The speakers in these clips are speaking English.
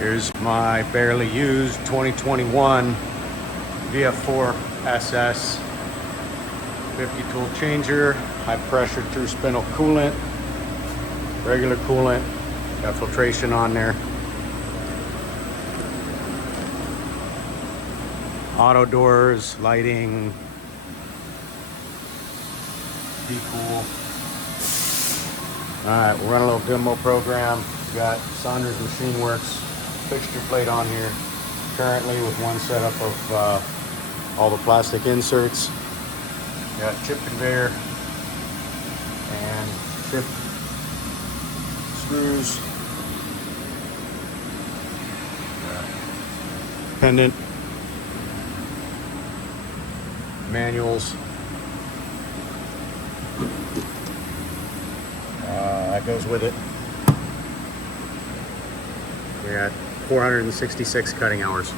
Here's my barely used 2021 VF4SS 50 tool changer, high pressure through spindle coolant, regular coolant, got filtration on there. Auto doors, lighting, decool. Alright, we'll run a little demo program. We've got Saunders Machine Works fixture plate on here currently with one setup of all the plastic inserts. Got chip conveyor and chip screws. Pendant manuals. That goes with it. We got 466 cutting hours.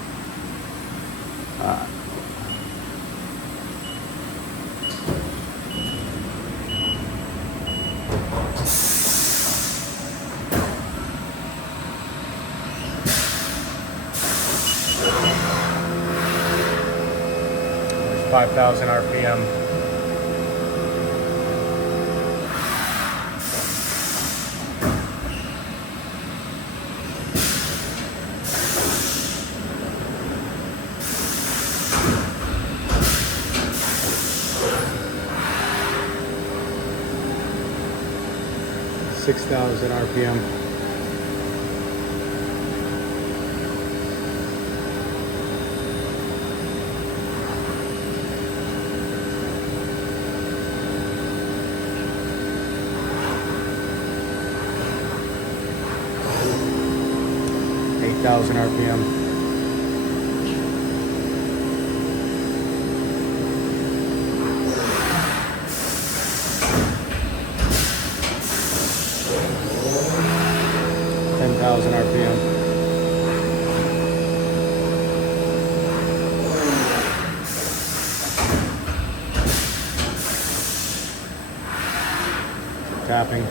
There's 5,000 RPM. $6,000 RPM. $8,000 RPM. RPM. Tapping.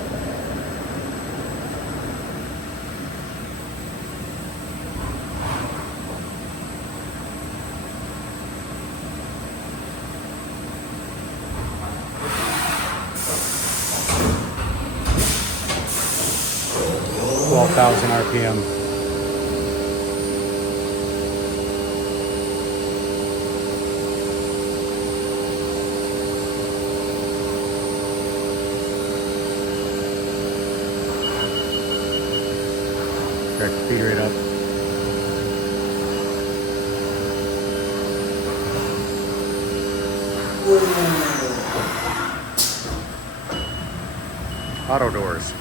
$12,000 RPM. Start the feed rate up. Auto doors.